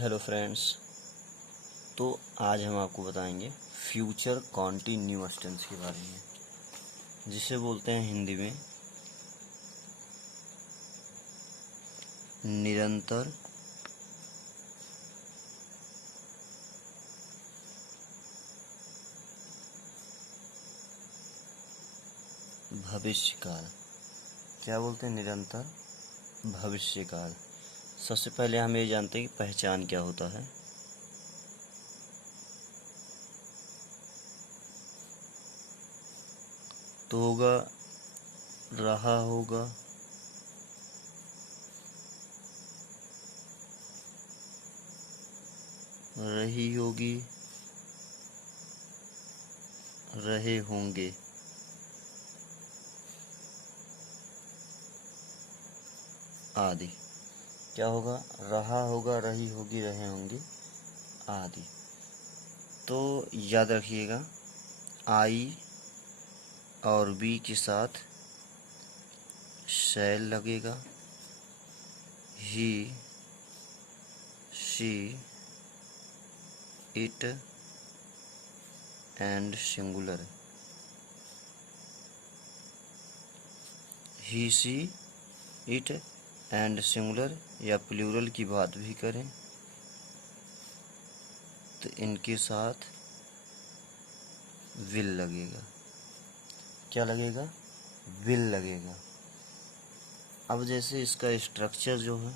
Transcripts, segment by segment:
Hello friends. तो आज हम आपको बताएंगे फ्यूचर कॉन्टिन्यूअस टेंस के बारे में, जिसे बोलते हैं हिंदी में निरंतर भविष्यकाल। क्या बोलते हैं? निरंतर भविष्यकाल। सबसे पहले हम ये जानते हैं कि पहचान क्या होता है। तो होगा, रहा होगा, रही होगी, रहे होंगे। आदि। क्या होगा? रहा होगा, रही होगी, रहे होंगे आदि। तो याद रखिएगा, आई और बी के साथ शैल लगेगा, he, she, it and singular. He, she, it and singular या प्लूरल की बात भी करें तो इनके साथ विल लगेगा। क्या लगेगा? विल लगेगा। अब जैसे इसका स्ट्रक्चर जो है,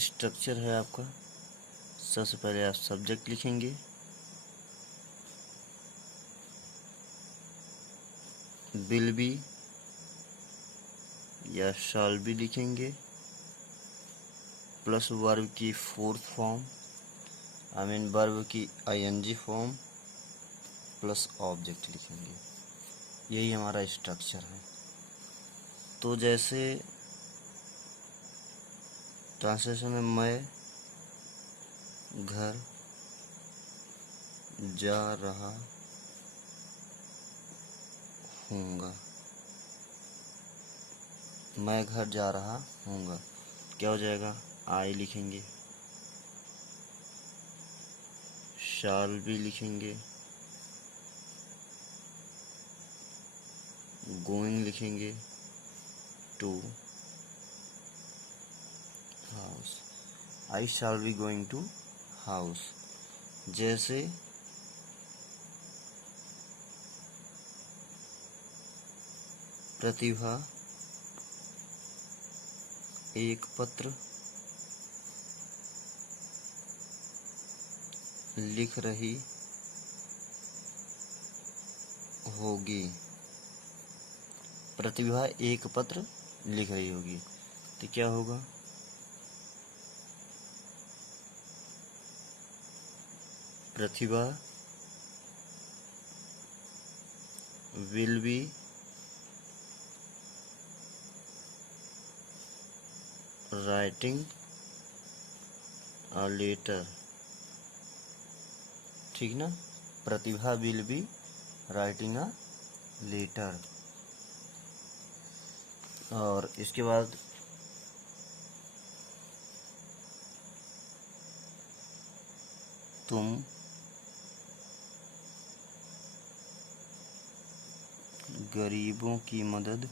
स्ट्रक्चर है आपका, सबसे पहले आप सब्जेक्ट लिखेंगे, विल बी या शैल बी लिखेंगे, प्लस वर्ब की फोर्थ फॉर्म, वर्ब की आईएनजी फॉर्म, प्लस ऑब्जेक्ट लिखेंगे। यही हमारा स्ट्रक्चर है। तो जैसे ट्रांसलेशन में मैं घर जा रहा हूँगा, मैं घर जा रहा हूँगा, क्या हो जाएगा? आई लिखेंगे, शाल भी लिखेंगे, गोइंग लिखेंगे to house. I shall be going to house. जैसे प्रतिभा एक पत्र लिख रही होगी। प्रतिभा एक पत्र लिख रही होगी, तो क्या होगा? Pratibha will be writing a letter. ठीक ना? Pratibha will be writing a letter. और इसके बाद तुम गरीबों की मदद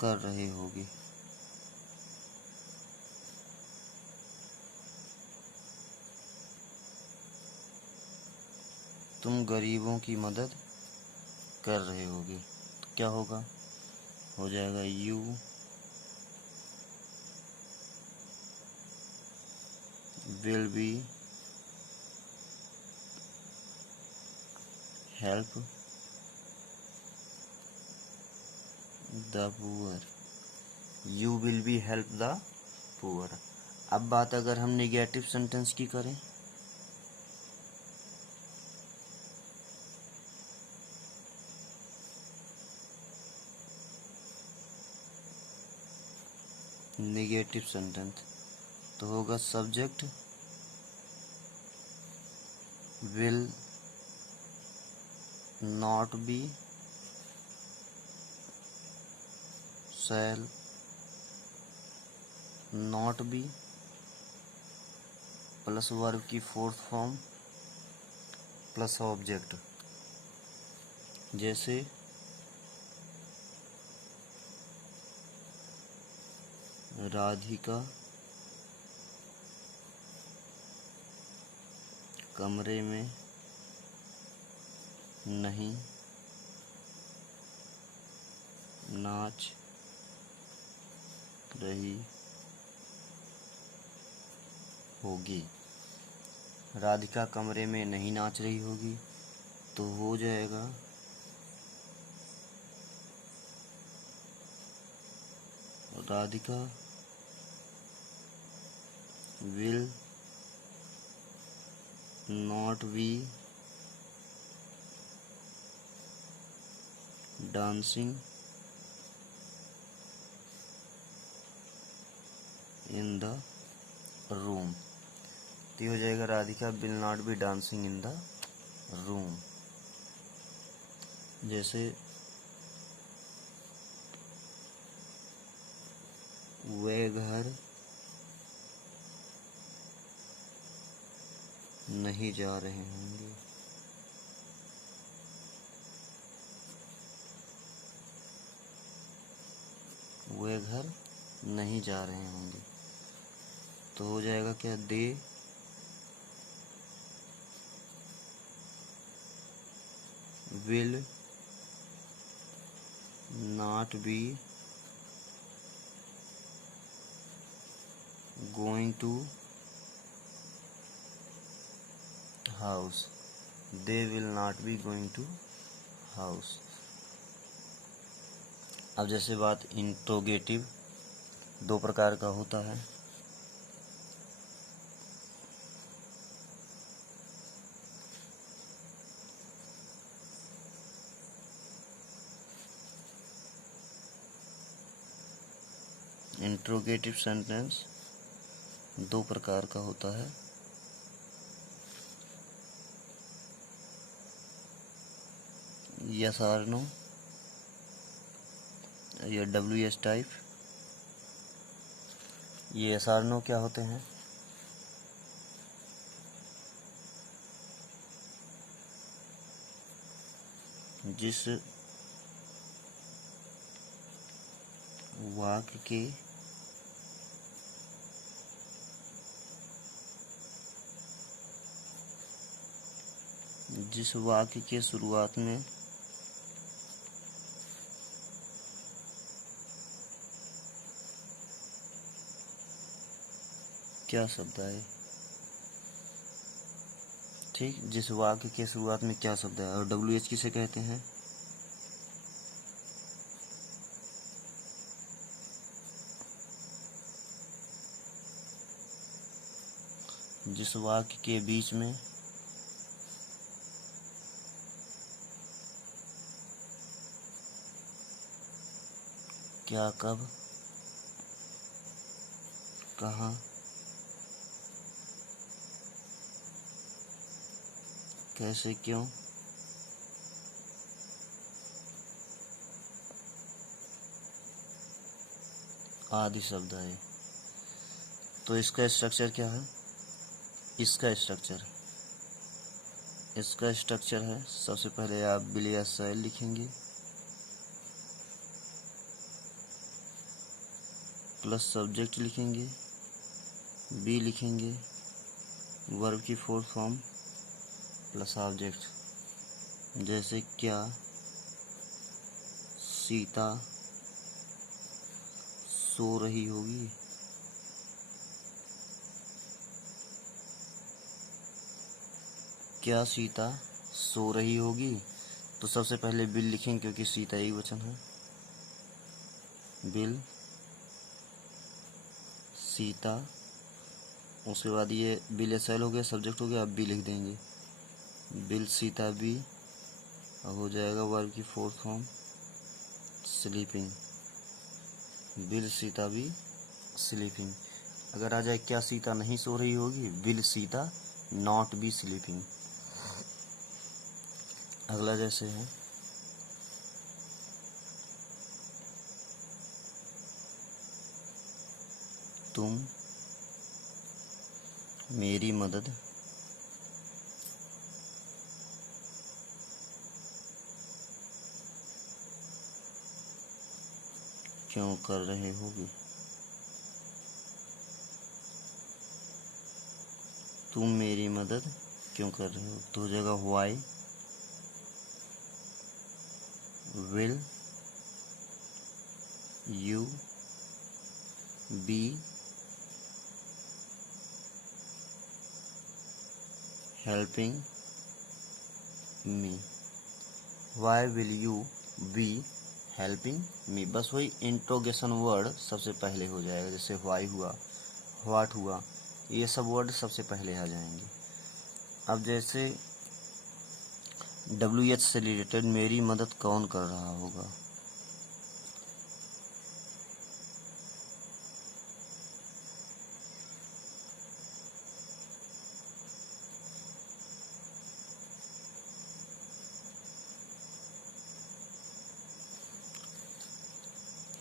कर रहे होगे। तुम गरीबों की मदद कर रहे होगे, तो क्या होगा? हो जाएगा you will be help the poor. You will be help the poor. अब बात अगर हम नेगेटिव सेंटेंस की करें, नेगेटिव सेंटेंस तो होगा subject will not B, shall not be plus verb की फोर्थ फॉर्म प्लस ऑब्जेक्ट। जैसे राधिका कमरे में नहीं नाच रही होगी। राधिका कमरे में नहीं नाच रही होगी, तो हो जाएगा Radhika will not B dancing in the room. तो ये हो जाएगा Radhika will not B dancing in the room. जैसे वे घर नहीं जा रहे होंगे। वे घर नहीं जा रहे होंगे, तो हो जाएगा क्या, they will not be going to house. They will not be going to house. अब जैसे बात इंट्रोगेटिव, दो प्रकार का होता है। इंट्रोगेटिव सेंटेंस दो प्रकार का होता है। यस और नो या WS टाइप। ये यस और नो क्या होते हैं, जिस वाक्य के शुरुआत में क्या शब्द आए। ठीक, जिस वाक्य के शुरुआत में क्या शब्द है। और WH किसे कहते हैं, जिस वाक्य के बीच में क्या, कब, कहाँ, कैसे, क्यों आदि शब्द आए। तो इसका स्ट्रक्चर क्या है, इसका स्ट्रक्चर है, सबसे पहले आप विल या शैल लिखेंगे, प्लस सब्जेक्ट लिखेंगे, बी लिखेंगे, वर्ब की फोर्थ फॉर्म प्लस ऑब्जेक्ट। जैसे क्या सीता सो रही होगी, क्या सीता सो रही होगी। तो सबसे पहले विल लिखेंगे क्योंकि सीता एक वचन है। विल सीता, उसके बाद ये विल या शैल हो गया, सब्जेक्ट हो गया, अब बी लिख देंगे, विल सीता बी, हो जाएगा वर्ब की fourth form sleeping, will Sita B sleeping. अगर आ जाए क्या सीता नहीं सो रही होगी, will Sita not be sleeping. अगला जैसे है तुम मेरी मदद क्यों कर रहे होगे। तुम मेरी मदद क्यों कर रहे हो, तो जगह why will you be helping me. Why will you be helping me, बस वही इंट्रोगेशन वर्ड सबसे पहले हो जाएगा। जैसे वाई हुआ, व्हाट हुआ, ये सब वर्ड सबसे पहले आ जाएंगे। अब जैसे WH से रिलेटेड मेरी मदद कौन कर रहा होगा,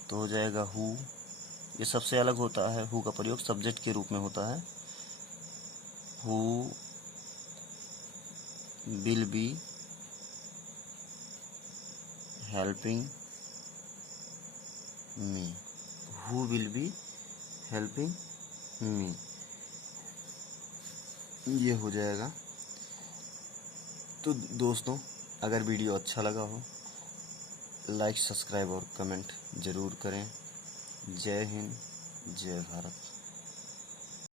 तो हो जाएगा हु। ये सबसे अलग होता है, हु का प्रयोग सब्जेक्ट के रूप में होता है। Who will be helping me, who will be helping मी, ये हो जाएगा। तो दोस्तों, अगर वीडियो अच्छा लगा हो लाइक, सब्सक्राइब और कमेंट ज़रूर करें। जय हिंद, जय भारत।